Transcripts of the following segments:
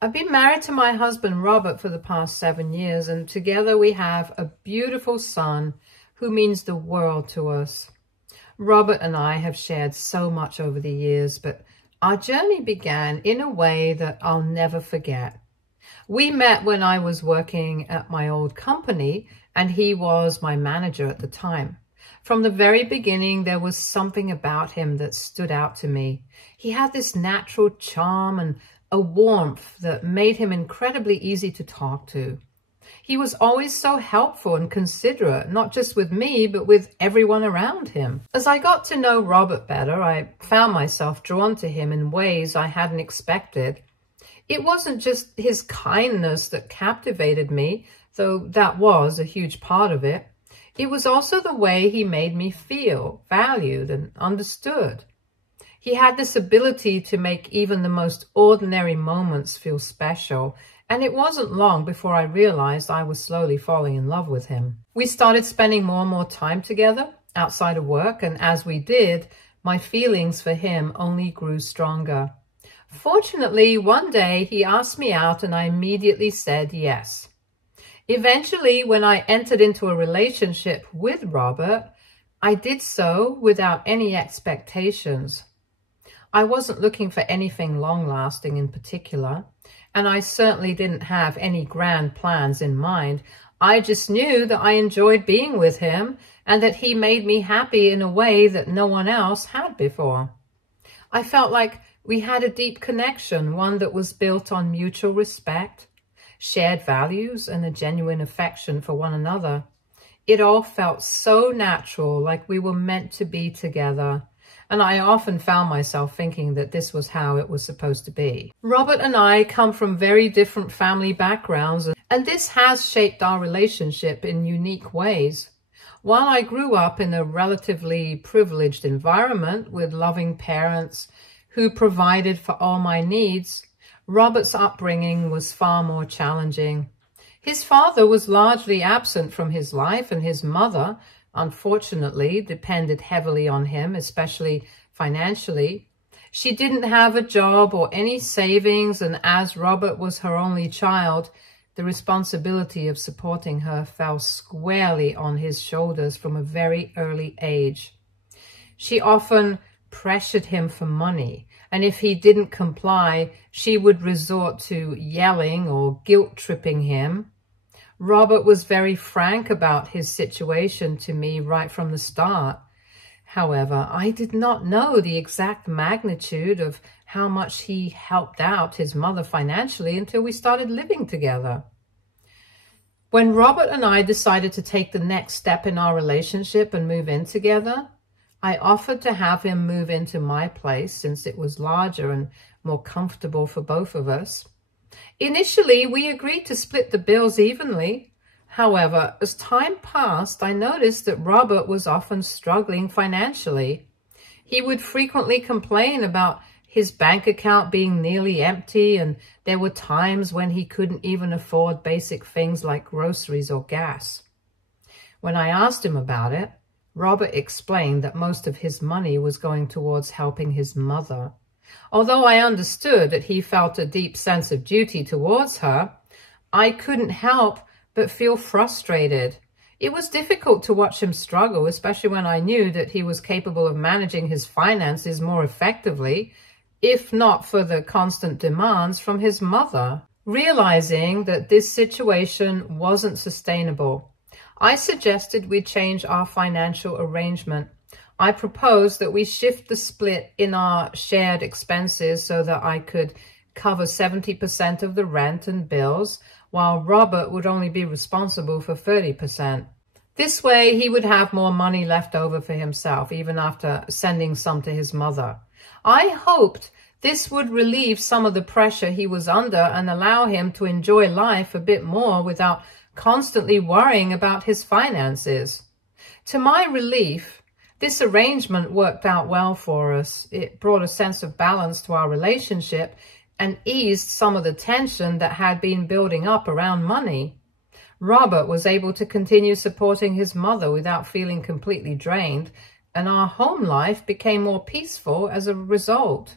I've been married to my husband, Robert, for the past 7 years, and together we have a beautiful son who means the world to us. Robert and I have shared so much over the years, but our journey began in a way that I'll never forget. We met when I was working at my old company, and he was my manager at the time. From the very beginning, there was something about him that stood out to me. He had this natural charm and a warmth that made him incredibly easy to talk to. He was always so helpful and considerate, not just with me, but with everyone around him. As I got to know Robert better, I found myself drawn to him in ways I hadn't expected. It wasn't just his kindness that captivated me, though that was a huge part of it. It was also the way he made me feel valued and understood. He had this ability to make even the most ordinary moments feel special, and it wasn't long before I realized I was slowly falling in love with him. We started spending more and more time together outside of work, and as we did, my feelings for him only grew stronger. Fortunately, one day he asked me out and I immediately said yes. Eventually, when I entered into a relationship with Robert, I did so without any expectations. I wasn't looking for anything long-lasting in particular, and I certainly didn't have any grand plans in mind. I just knew that I enjoyed being with him and that he made me happy in a way that no one else had before. I felt like we had a deep connection, one that was built on mutual respect, shared values, and a genuine affection for one another. It all felt so natural, like we were meant to be together. And I often found myself thinking that this was how it was supposed to be. Robert and I come from very different family backgrounds, and this has shaped our relationship in unique ways. While I grew up in a relatively privileged environment with loving parents who provided for all my needs, Robert's upbringing was far more challenging. His father was largely absent from his life, and his mother, unfortunately, depended heavily on him, especially financially. She didn't have a job or any savings, and as Robert was her only child, the responsibility of supporting her fell squarely on his shoulders from a very early age. She often pressured him for money, and if he didn't comply, she would resort to yelling or guilt-tripping him. Robert was very frank about his situation to me right from the start. However, I did not know the exact magnitude of how much he helped out his mother financially until we started living together. When Robert and I decided to take the next step in our relationship and move in together, I offered to have him move into my place since it was larger and more comfortable for both of us. Initially, we agreed to split the bills evenly. However, as time passed, I noticed that Robert was often struggling financially. He would frequently complain about his bank account being nearly empty, and there were times when he couldn't even afford basic things like groceries or gas. When I asked him about it, Robert explained that most of his money was going towards helping his mother. Although I understood that he felt a deep sense of duty towards her, I couldn't help but feel frustrated. It was difficult to watch him struggle, especially when I knew that he was capable of managing his finances more effectively, if not for the constant demands from his mother. Realizing that this situation wasn't sustainable, I suggested we change our financial arrangement. I proposed that we shift the split in our shared expenses so that I could cover 70% of the rent and bills, while Robert would only be responsible for 30%. This way, he would have more money left over for himself, even after sending some to his mother. I hoped this would relieve some of the pressure he was under and allow him to enjoy life a bit more without constantly worrying about his finances. To my relief, this arrangement worked out well for us. It brought a sense of balance to our relationship and eased some of the tension that had been building up around money. Robert was able to continue supporting his mother without feeling completely drained, and our home life became more peaceful as a result.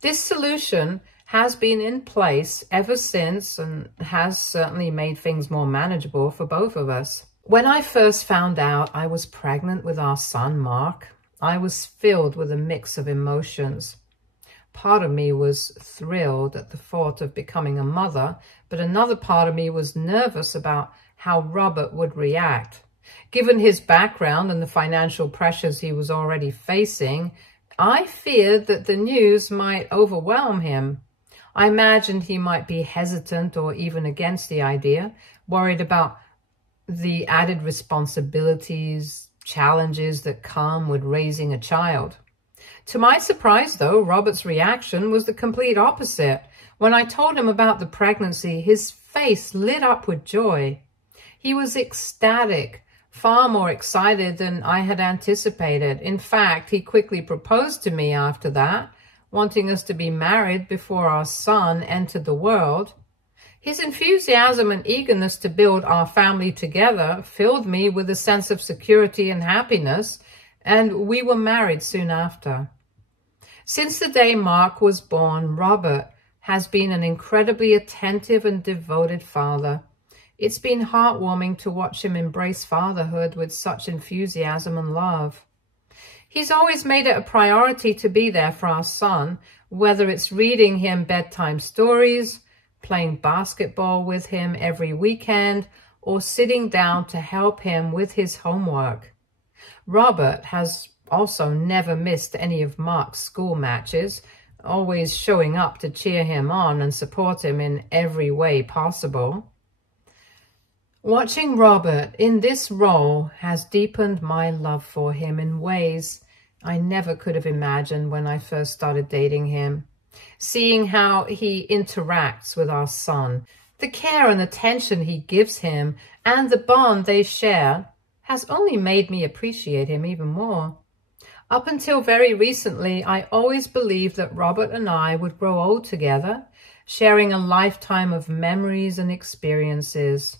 This solution has been in place ever since and has certainly made things more manageable for both of us. When I first found out I was pregnant with our son, Mark, I was filled with a mix of emotions. Part of me was thrilled at the thought of becoming a mother, but another part of me was nervous about how Robert would react. Given his background and the financial pressures he was already facing, I feared that the news might overwhelm him. I imagined he might be hesitant or even against the idea, worried about the added responsibilities, challenges that come with raising a child. To my surprise, though, Robert's reaction was the complete opposite. When I told him about the pregnancy, his face lit up with joy. He was ecstatic, far more excited than I had anticipated. In fact, he quickly proposed to me after that, wanting us to be married before our son entered the world. His enthusiasm and eagerness to build our family together filled me with a sense of security and happiness, and we were married soon after. Since the day Mark was born, Robert has been an incredibly attentive and devoted father. It's been heartwarming to watch him embrace fatherhood with such enthusiasm and love. He's always made it a priority to be there for our son, whether it's reading him bedtime stories, playing basketball with him every weekend, or sitting down to help him with his homework. Robert has also never missed any of Mark's school matches, always showing up to cheer him on and support him in every way possible. Watching Robert in this role has deepened my love for him in ways I never could have imagined when I first started dating him. Seeing how he interacts with our son, the care and attention he gives him, and the bond they share has only made me appreciate him even more. Up until very recently, I always believed that Robert and I would grow old together, sharing a lifetime of memories and experiences.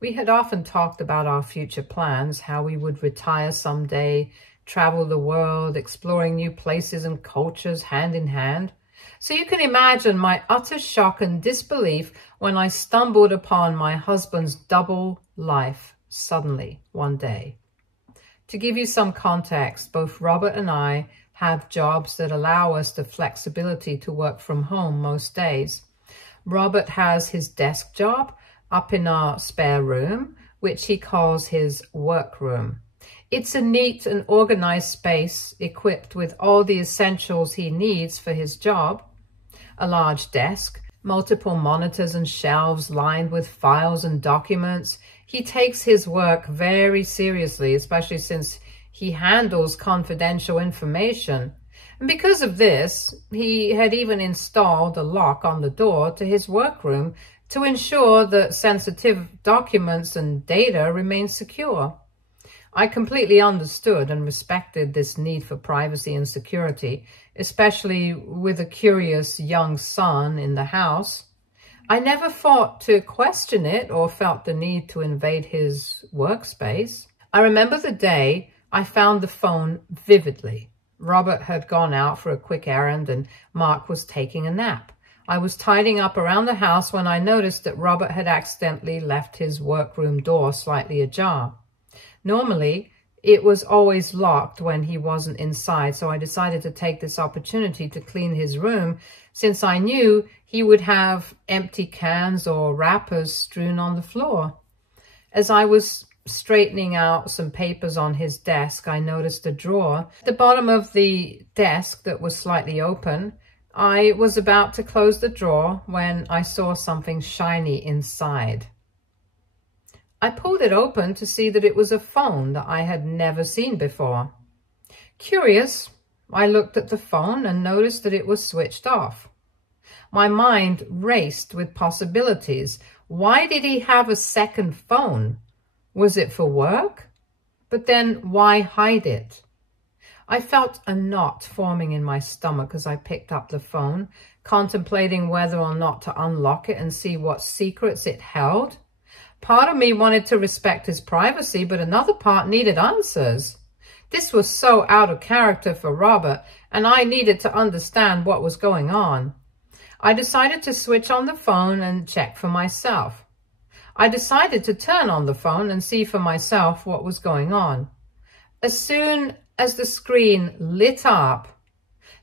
We had often talked about our future plans, how we would retire someday, travel the world, exploring new places and cultures hand in hand. So you can imagine my utter shock and disbelief when I stumbled upon my husband's double life suddenly one day. To give you some context, both Robert and I have jobs that allow us the flexibility to work from home most days. Robert has his desk job up in our spare room, which he calls his workroom. It's a neat and organized space equipped with all the essentials he needs for his job. A large desk, multiple monitors and shelves lined with files and documents. He takes his work very seriously, especially since he handles confidential information. And because of this, he had even installed a lock on the door to his workroom to ensure that sensitive documents and data remain secure. I completely understood and respected this need for privacy and security, especially with a curious young son in the house. I never thought to question it or felt the need to invade his workspace. I remember the day I found the phone vividly. Robert had gone out for a quick errand and Mark was taking a nap. I was tidying up around the house when I noticed that Robert had accidentally left his workroom door slightly ajar. Normally, it was always locked when he wasn't inside, so I decided to take this opportunity to clean his room since I knew he would have empty cans or wrappers strewn on the floor. As I was straightening out some papers on his desk, I noticed a drawer at the bottom of the desk that was slightly open. I was about to close the drawer when I saw something shiny inside. I pulled it open to see that it was a phone that I had never seen before. Curious, I looked at the phone and noticed that it was switched off. My mind raced with possibilities. Why did he have a second phone? Was it for work? But then why hide it? I felt a knot forming in my stomach as I picked up the phone, contemplating whether or not to unlock it and see what secrets it held. Part of me wanted to respect his privacy, but another part needed answers. This was so out of character for Robert, and I needed to understand what was going on. I decided to switch on the phone and check for myself. I decided to turn on the phone and see for myself what was going on. As soon as the screen lit up,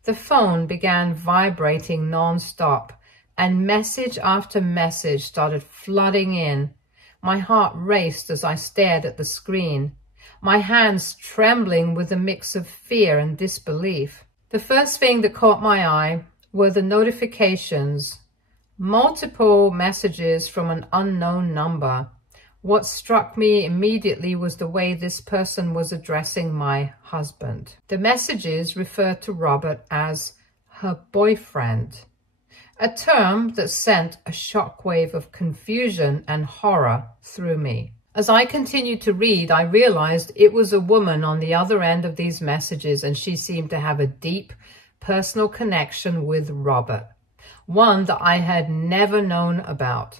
the phone began vibrating non-stop, and message after message started flooding in. My heart raced as I stared at the screen, my hands trembling with a mix of fear and disbelief. The first thing that caught my eye were the notifications, multiple messages from an unknown number. What struck me immediately was the way this person was addressing my husband. The messages referred to Robert as her boyfriend, a term that sent a shockwave of confusion and horror through me. As I continued to read, I realized it was a woman on the other end of these messages, and she seemed to have a deep personal connection with Robert, one that I had never known about.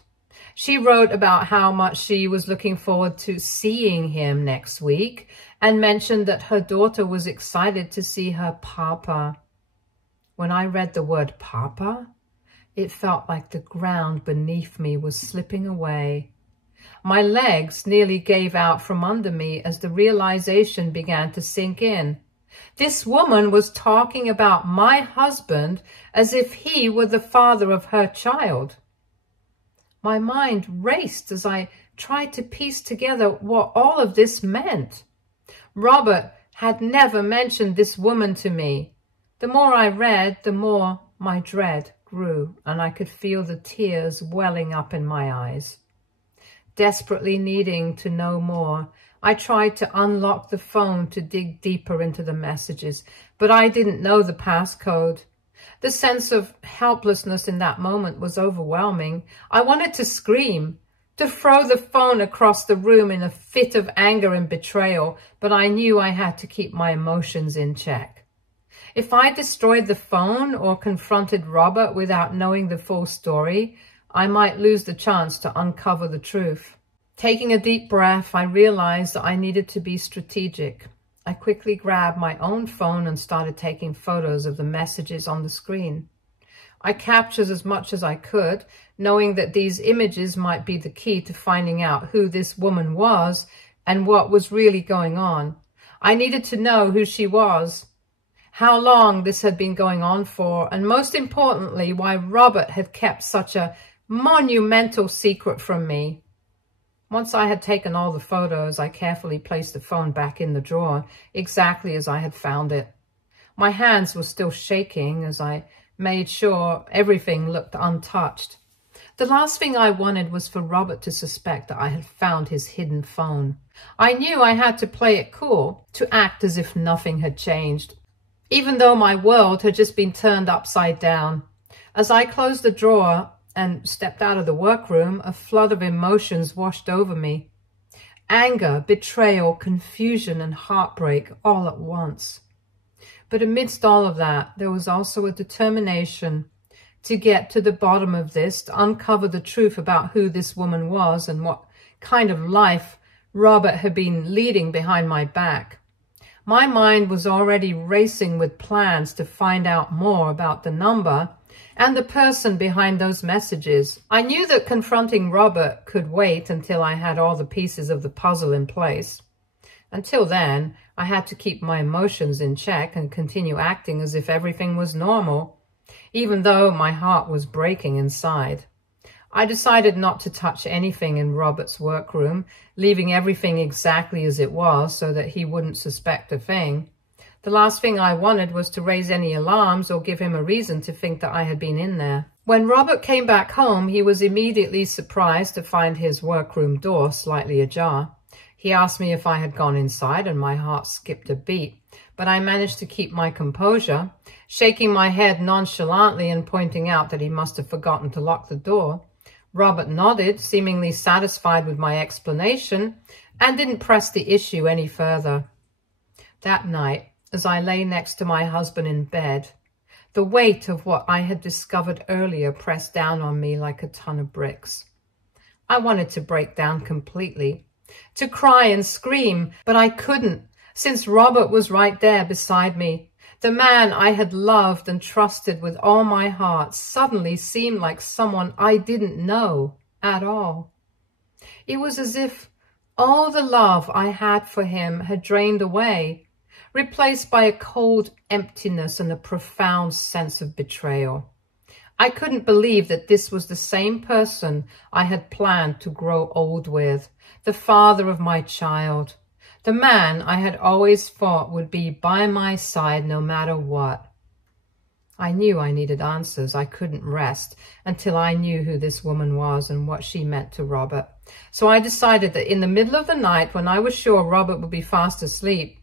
She wrote about how much she was looking forward to seeing him next week and mentioned that her daughter was excited to see her papa. When I read the word papa, it felt like the ground beneath me was slipping away. My legs nearly gave out from under me as the realization began to sink in. This woman was talking about my husband as if he were the father of her child. My mind raced as I tried to piece together what all of this meant. Robert had never mentioned this woman to me. The more I read, the more my dread grew, and I could feel the tears welling up in my eyes. Desperately needing to know more, I tried to unlock the phone to dig deeper into the messages, but I didn't know the passcode. The sense of helplessness in that moment was overwhelming. I wanted to scream, to throw the phone across the room in a fit of anger and betrayal, but I knew I had to keep my emotions in check. If I destroyed the phone or confronted Robert without knowing the full story, I might lose the chance to uncover the truth. Taking a deep breath, I realized that I needed to be strategic. I quickly grabbed my own phone and started taking photos of the messages on the screen. I captured as much as I could, knowing that these images might be the key to finding out who this woman was and what was really going on. I needed to know who she was, how long this had been going on for, and most importantly, why Robert had kept such a monumental secret from me. Once I had taken all the photos, I carefully placed the phone back in the drawer, exactly as I had found it. My hands were still shaking as I made sure everything looked untouched. The last thing I wanted was for Robert to suspect that I had found his hidden phone. I knew I had to play it cool, to act as if nothing had changed, even though my world had just been turned upside down. As I closed the drawer and stepped out of the workroom, a flood of emotions washed over me. Anger, betrayal, confusion, and heartbreak all at once. But amidst all of that, there was also a determination to get to the bottom of this, to uncover the truth about who this woman was and what kind of life Robert had been leading behind my back. My mind was already racing with plans to find out more about the number and the person behind those messages. I knew that confronting Robert could wait until I had all the pieces of the puzzle in place. Until then, I had to keep my emotions in check and continue acting as if everything was normal, even though my heart was breaking inside. I decided not to touch anything in Robert's workroom, leaving everything exactly as it was so that he wouldn't suspect a thing. The last thing I wanted was to raise any alarms or give him a reason to think that I had been in there. When Robert came back home, he was immediately surprised to find his workroom door slightly ajar. He asked me if I had gone inside, and my heart skipped a beat, but I managed to keep my composure, shaking my head nonchalantly and pointing out that he must have forgotten to lock the door. Robert nodded, seemingly satisfied with my explanation, and didn't press the issue any further. That night, as I lay next to my husband in bed, the weight of what I had discovered earlier pressed down on me like a ton of bricks. I wanted to break down completely, to cry and scream, but I couldn't, since Robert was right there beside me. The man I had loved and trusted with all my heart suddenly seemed like someone I didn't know at all. It was as if all the love I had for him had drained away, replaced by a cold emptiness and a profound sense of betrayal. I couldn't believe that this was the same person I had planned to grow old with, the father of my child, the man I had always thought would be by my side no matter what. I knew I needed answers. I couldn't rest until I knew who this woman was and what she meant to Robert. So I decided that in the middle of the night, when I was sure Robert would be fast asleep,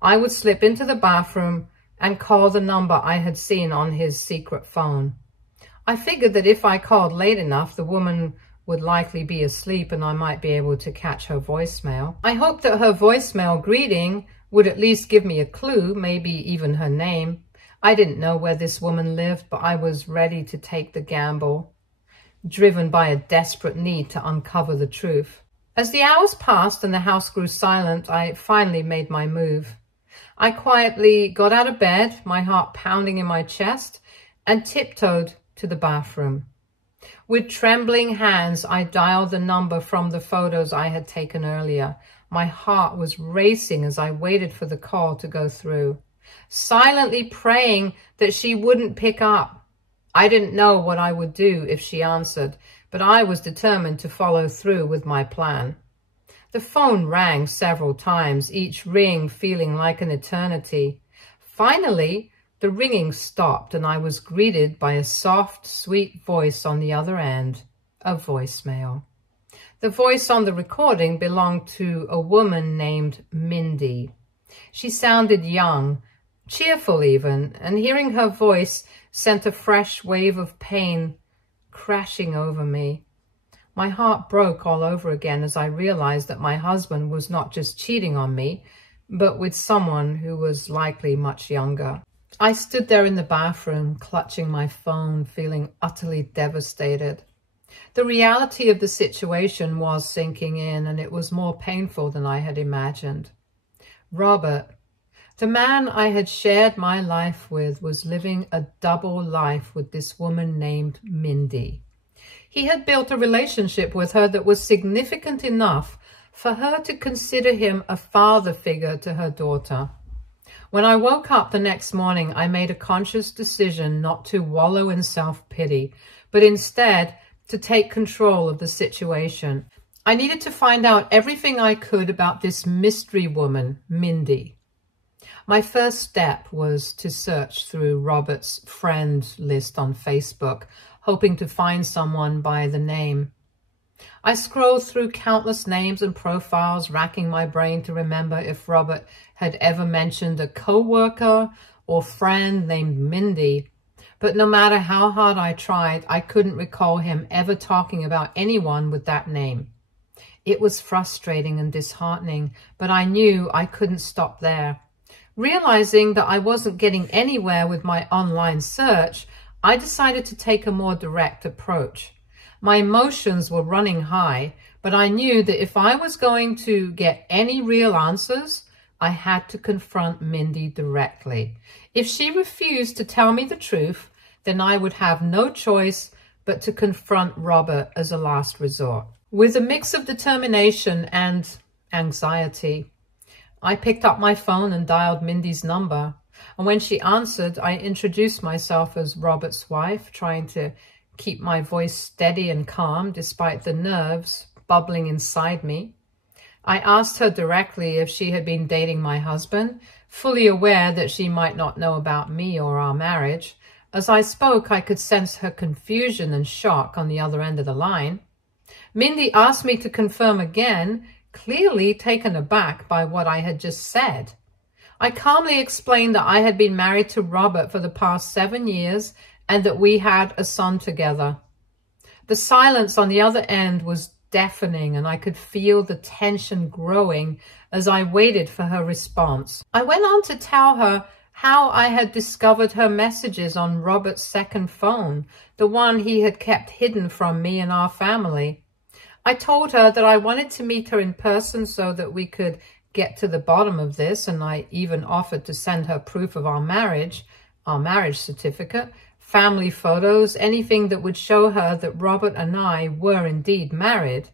I would slip into the bathroom and call the number I had seen on his secret phone. I figured that if I called late enough, the woman would likely be asleep and I might be able to catch her voicemail. I hoped that her voicemail greeting would at least give me a clue, maybe even her name. I didn't know where this woman lived, but I was ready to take the gamble, driven by a desperate need to uncover the truth. As the hours passed and the house grew silent, I finally made my move. I quietly got out of bed, my heart pounding in my chest, and tiptoed to the bathroom. With trembling hands, I dialed the number from the photos I had taken earlier. My heart was racing as I waited for the call to go through, silently praying that she wouldn't pick up. I didn't know what I would do if she answered, but I was determined to follow through with my plan. The phone rang several times, each ring feeling like an eternity. Finally, the ringing stopped and I was greeted by a soft, sweet voice on the other end, a voicemail. The voice on the recording belonged to a woman named Mindy. She sounded young, cheerful even, and hearing her voice sent a fresh wave of pain crashing over me. My heart broke all over again as I realized that my husband was not just cheating on me, but with someone who was likely much younger. I stood there in the bathroom, clutching my phone, feeling utterly devastated. The reality of the situation was sinking in, and it was more painful than I had imagined. Robert, the man I had shared my life with, was living a double life with this woman named Mindy. He had built a relationship with her that was significant enough for her to consider him a father figure to her daughter. When I woke up the next morning, I made a conscious decision not to wallow in self-pity, but instead to take control of the situation. I needed to find out everything I could about this mystery woman, Mindy. My first step was to search through Robert's friend list on Facebook, hoping to find someone by the name. I scrolled through countless names and profiles, racking my brain to remember if Robert had ever mentioned a co-worker or friend named Mindy. But no matter how hard I tried, I couldn't recall him ever talking about anyone with that name. It was frustrating and disheartening, but I knew I couldn't stop there. Realizing that I wasn't getting anywhere with my online search, I decided to take a more direct approach. My emotions were running high, but I knew that if I was going to get any real answers, I had to confront Mindy directly. If she refused to tell me the truth, then I would have no choice but to confront Robert as a last resort. With a mix of determination and anxiety, I picked up my phone and dialed Mindy's number. And when she answered, I introduced myself as Robert's wife, trying to keep my voice steady and calm despite the nerves bubbling inside me. I asked her directly if she had been dating my husband, fully aware that she might not know about me or our marriage. As I spoke, I could sense her confusion and shock on the other end of the line. Mindy asked me to confirm again, clearly taken aback by what I had just said. I calmly explained that I had been married to Robert for the past 7 years and that we had a son together. The silence on the other end was deafening, and I could feel the tension growing as I waited for her response. I went on to tell her how I had discovered her messages on Robert's second phone, the one he had kept hidden from me and our family. I told her that I wanted to meet her in person so that we could get to the bottom of this, and I even offered to send her proof of our marriage certificate, family photos, anything that would show her that Robert and I were indeed married.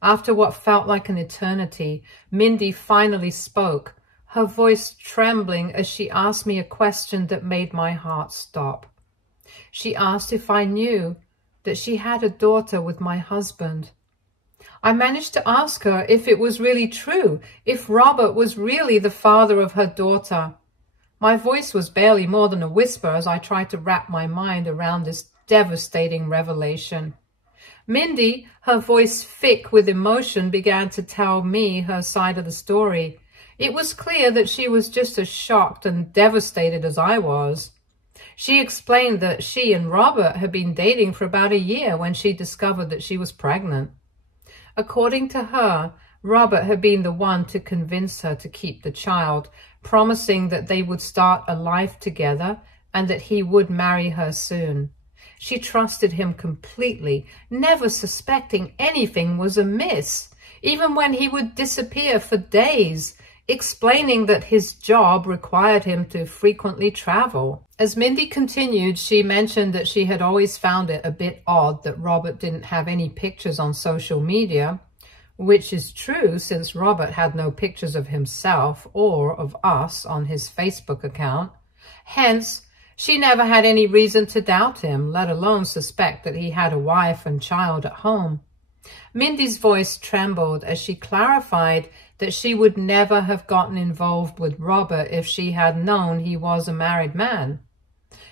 After what felt like an eternity, Mindy finally spoke, her voice trembling as she asked me a question that made my heart stop. She asked if I knew that she had a daughter with my husband. I managed to ask her if it was really true, if Robert was really the father of her daughter. My voice was barely more than a whisper as I tried to wrap my mind around this devastating revelation. Mindy, her voice thick with emotion, began to tell me her side of the story. It was clear that she was just as shocked and devastated as I was. She explained that she and Robert had been dating for about a year when she discovered that she was pregnant. According to her, Robert had been the one to convince her to keep the child, promising that they would start a life together and that he would marry her soon. She trusted him completely, never suspecting anything was amiss, even when he would disappear for days, explaining that his job required him to frequently travel. As Mindy continued, she mentioned that she had always found it a bit odd that Robert didn't have any pictures on social media, which is true since Robert had no pictures of himself or of us on his Facebook account. Hence, she never had any reason to doubt him, let alone suspect that he had a wife and child at home. Mindy's voice trembled as she clarified that she would never have gotten involved with Robert if she had known he was a married man.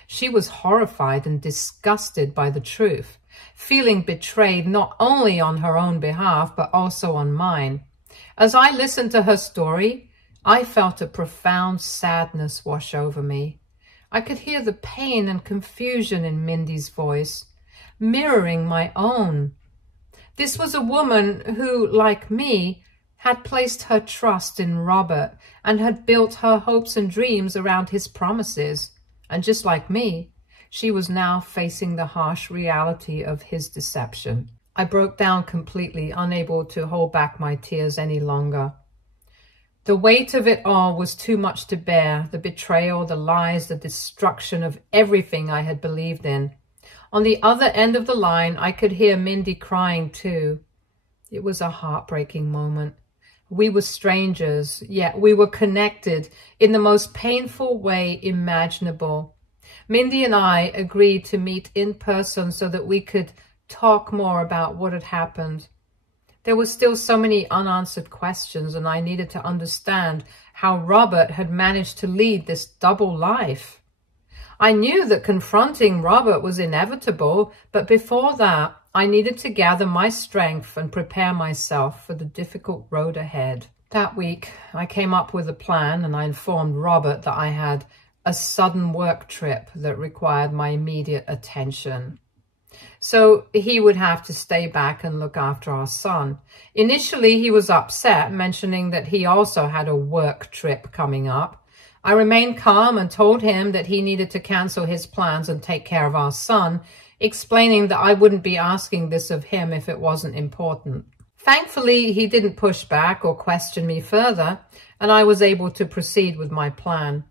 She was horrified and disgusted by the truth, feeling betrayed not only on her own behalf, but also on mine. As I listened to her story, I felt a profound sadness wash over me. I could hear the pain and confusion in Mindy's voice, mirroring my own. This was a woman who, like me, had placed her trust in Robert and had built her hopes and dreams around his promises. And just like me, she was now facing the harsh reality of his deception. I broke down completely, unable to hold back my tears any longer. The weight of it all was too much to bear, the betrayal, the lies, the destruction of everything I had believed in. On the other end of the line, I could hear Mindy crying too. It was a heartbreaking moment. We were strangers, yet we were connected in the most painful way imaginable. Mindy and I agreed to meet in person so that we could talk more about what had happened. There were still so many unanswered questions, and I needed to understand how Robert had managed to lead this double life. I knew that confronting Robert was inevitable, but before that, I needed to gather my strength and prepare myself for the difficult road ahead. That week, I came up with a plan, and I informed Robert that I had a sudden work trip that required my immediate attention. So he would have to stay back and look after our son. Initially, he was upset, mentioning that he also had a work trip coming up. I remained calm and told him that he needed to cancel his plans and take care of our son, explaining that I wouldn't be asking this of him if it wasn't important. Thankfully, he didn't push back or question me further, and I was able to proceed with my plan.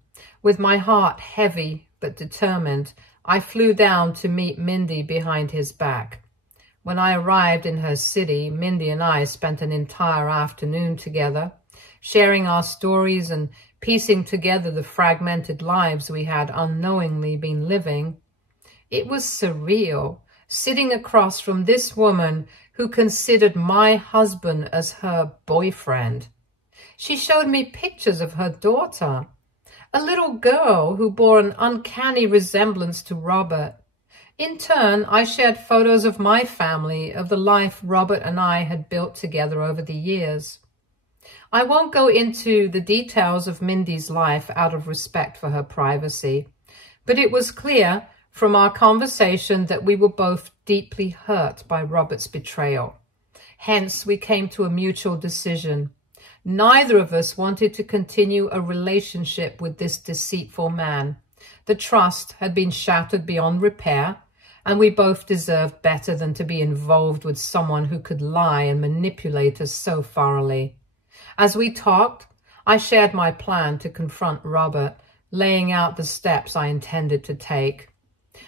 With my heart heavy but determined, I flew down to meet Mindy behind his back. When I arrived in her city, Mindy and I spent an entire afternoon together, sharing our stories and piecing together the fragmented lives we had unknowingly been living. It was surreal, sitting across from this woman who considered my husband as her boyfriend. She showed me pictures of her daughter, a little girl who bore an uncanny resemblance to Robert. In turn, I shared photos of my family, of the life Robert and I had built together over the years. I won't go into the details of Mindy's life out of respect for her privacy, but it was clear from our conversation that we were both deeply hurt by Robert's betrayal. Hence, we came to a mutual decision. Neither of us wanted to continue a relationship with this deceitful man. The trust had been shattered beyond repair, and we both deserved better than to be involved with someone who could lie and manipulate us so thoroughly. As we talked, I shared my plan to confront Robert, laying out the steps I intended to take.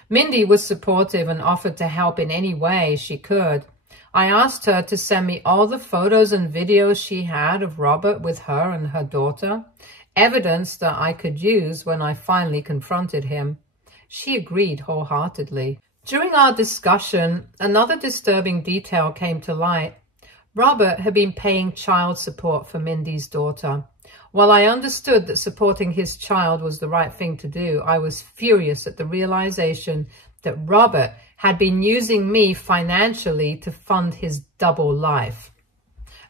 Mindy was supportive and offered to help in any way she could. I asked her to send me all the photos and videos she had of Robert with her and her daughter, evidence that I could use when I finally confronted him. She agreed wholeheartedly. During our discussion, another disturbing detail came to light. Robert had been paying child support for Mindy's daughter. While I understood that supporting his child was the right thing to do, I was furious at the realization that Robert had been using me financially to fund his double life.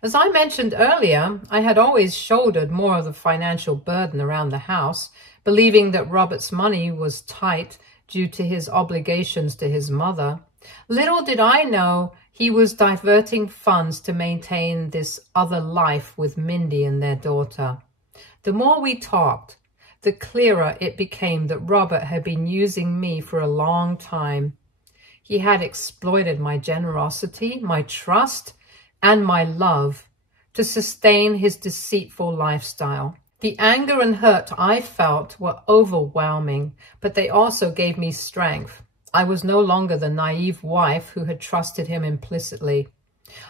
As I mentioned earlier, I had always shouldered more of the financial burden around the house, believing that Robert's money was tight due to his obligations to his mother. Little did I know he was diverting funds to maintain this other life with Mindy and their daughter. The more we talked, the clearer it became that Robert had been using me for a long time. He had exploited my generosity, my trust, and my love to sustain his deceitful lifestyle. The anger and hurt I felt were overwhelming, but they also gave me strength. I was no longer the naive wife who had trusted him implicitly.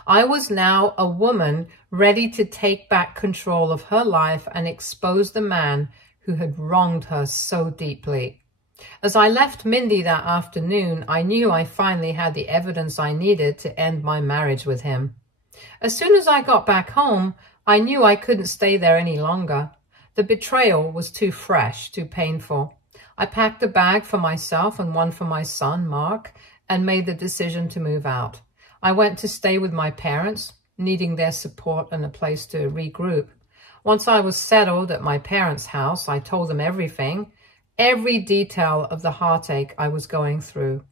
I was now a woman ready to take back control of her life and expose the man who had wronged her so deeply. As I left Mindy that afternoon, I knew I finally had the evidence I needed to end my marriage with him. As soon as I got back home, I knew I couldn't stay there any longer. The betrayal was too fresh, too painful. I packed a bag for myself and one for my son, Mark, and made the decision to move out. I went to stay with my parents, needing their support and a place to regroup. Once I was settled at my parents' house, I told them everything, every detail of the heartache I was going through.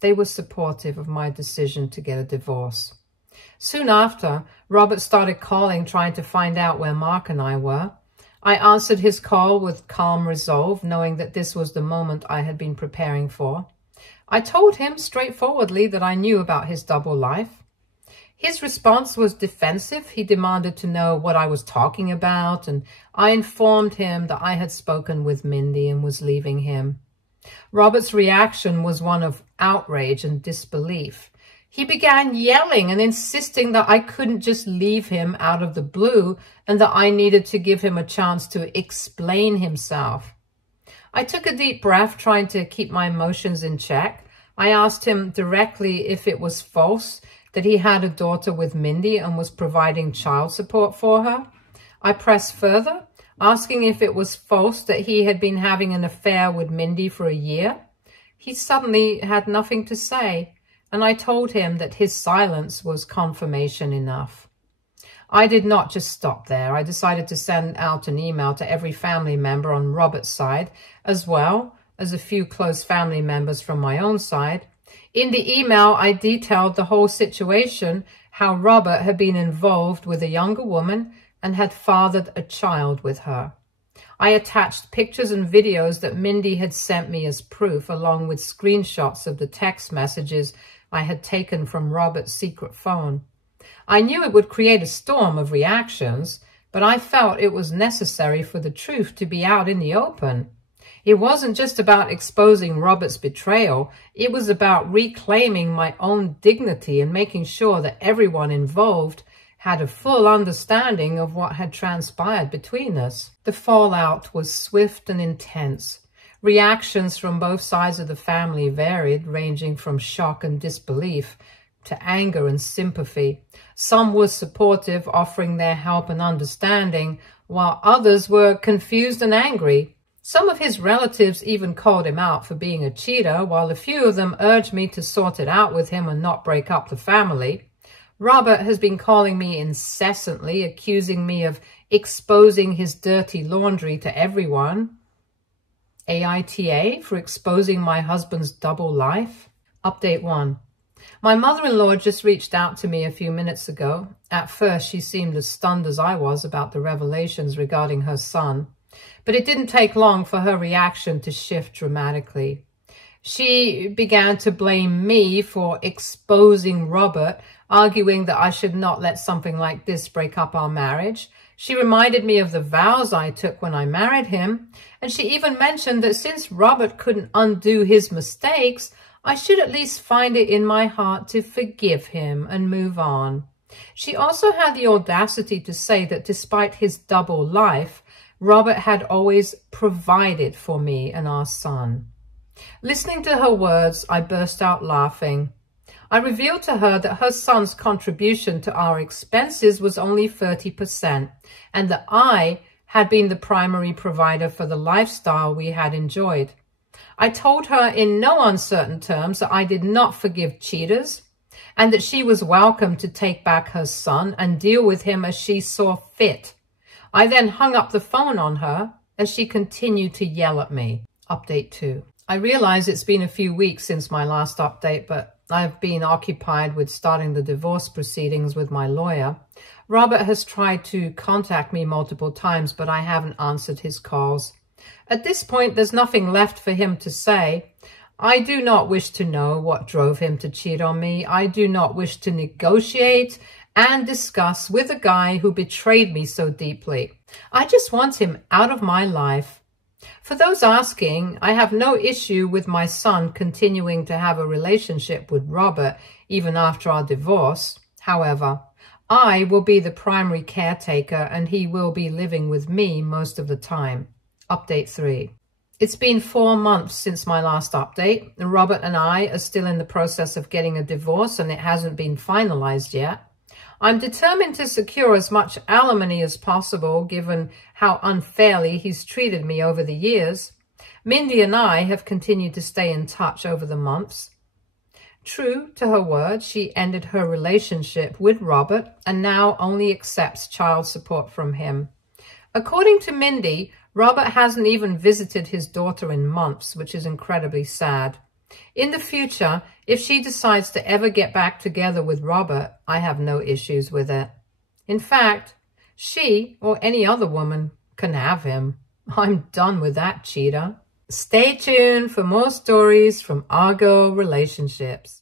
They were supportive of my decision to get a divorce. Soon after, Robert started calling, trying to find out where Mark and I were. I answered his call with calm resolve, knowing that this was the moment I had been preparing for. I told him straightforwardly that I knew about his double life. His response was defensive. He demanded to know what I was talking about, and I informed him that I had spoken with Mindy and was leaving him. Robert's reaction was one of outrage and disbelief. He began yelling and insisting that I couldn't just leave him out of the blue and that I needed to give him a chance to explain himself. I took a deep breath, trying to keep my emotions in check. I asked him directly if it was false that he had a daughter with Mindy and was providing child support for her. I pressed further, asking if it was false that he had been having an affair with Mindy for a year. He suddenly had nothing to say, and I told him that his silence was confirmation enough. I did not just stop there. I decided to send out an email to every family member on Robert's side, as well as a few close family members from my own side. In the email, I detailed the whole situation, how Robert had been involved with a younger woman and had fathered a child with her. I attached pictures and videos that Mindy had sent me as proof, along with screenshots of the text messages I had taken from Robert's secret phone. I knew it would create a storm of reactions, but I felt it was necessary for the truth to be out in the open. It wasn't just about exposing Robert's betrayal. It was about reclaiming my own dignity and making sure that everyone involved had a full understanding of what had transpired between us. The fallout was swift and intense. Reactions from both sides of the family varied, ranging from shock and disbelief to anger and sympathy. Some were supportive, offering their help and understanding, while others were confused and angry. Some of his relatives even called him out for being a cheater, while a few of them urged me to sort it out with him and not break up the family. Robert has been calling me incessantly, accusing me of exposing his dirty laundry to everyone. AITA for exposing my husband's double life. Update 1. My mother-in-law just reached out to me a few minutes ago. At first, she seemed as stunned as I was about the revelations regarding her son. But it didn't take long for her reaction to shift dramatically. She began to blame me for exposing Robert, arguing that I should not let something like this break up our marriage. She reminded me of the vows I took when I married him, and she even mentioned that since Robert couldn't undo his mistakes, I should at least find it in my heart to forgive him and move on. She also had the audacity to say that despite his double life, Robert had always provided for me and our son. Listening to her words, I burst out laughing. I revealed to her that her son's contribution to our expenses was only 30%, and that I had been the primary provider for the lifestyle we had enjoyed. I told her in no uncertain terms that I did not forgive cheaters, and that she was welcome to take back her son and deal with him as she saw fit. I then hung up the phone on her as she continued to yell at me. Update 2. I realize it's been a few weeks since my last update, but I've been occupied with starting the divorce proceedings with my lawyer. Robert has tried to contact me multiple times, but I haven't answered his calls. At this point, there's nothing left for him to say. I do not wish to know what drove him to cheat on me. I do not wish to negotiate and discuss with a guy who betrayed me so deeply. I just want him out of my life. For those asking, I have no issue with my son continuing to have a relationship with Robert even after our divorce. However, I will be the primary caretaker and he will be living with me most of the time. Update 3. It's been 4 months since my last update. Robert and I are still in the process of getting a divorce and it hasn't been finalized yet. I'm determined to secure as much alimony as possible, given how unfairly he's treated me over the years. Mindy and I have continued to stay in touch over the months. True to her word, she ended her relationship with Robert and now only accepts child support from him. According to Mindy, Robert hasn't even visited his daughter in months, which is incredibly sad. In the future, if she decides to ever get back together with Robert, I have no issues with it. In fact, she or any other woman can have him. I'm done with that cheater. Stay tuned for more stories from Argo Relationships.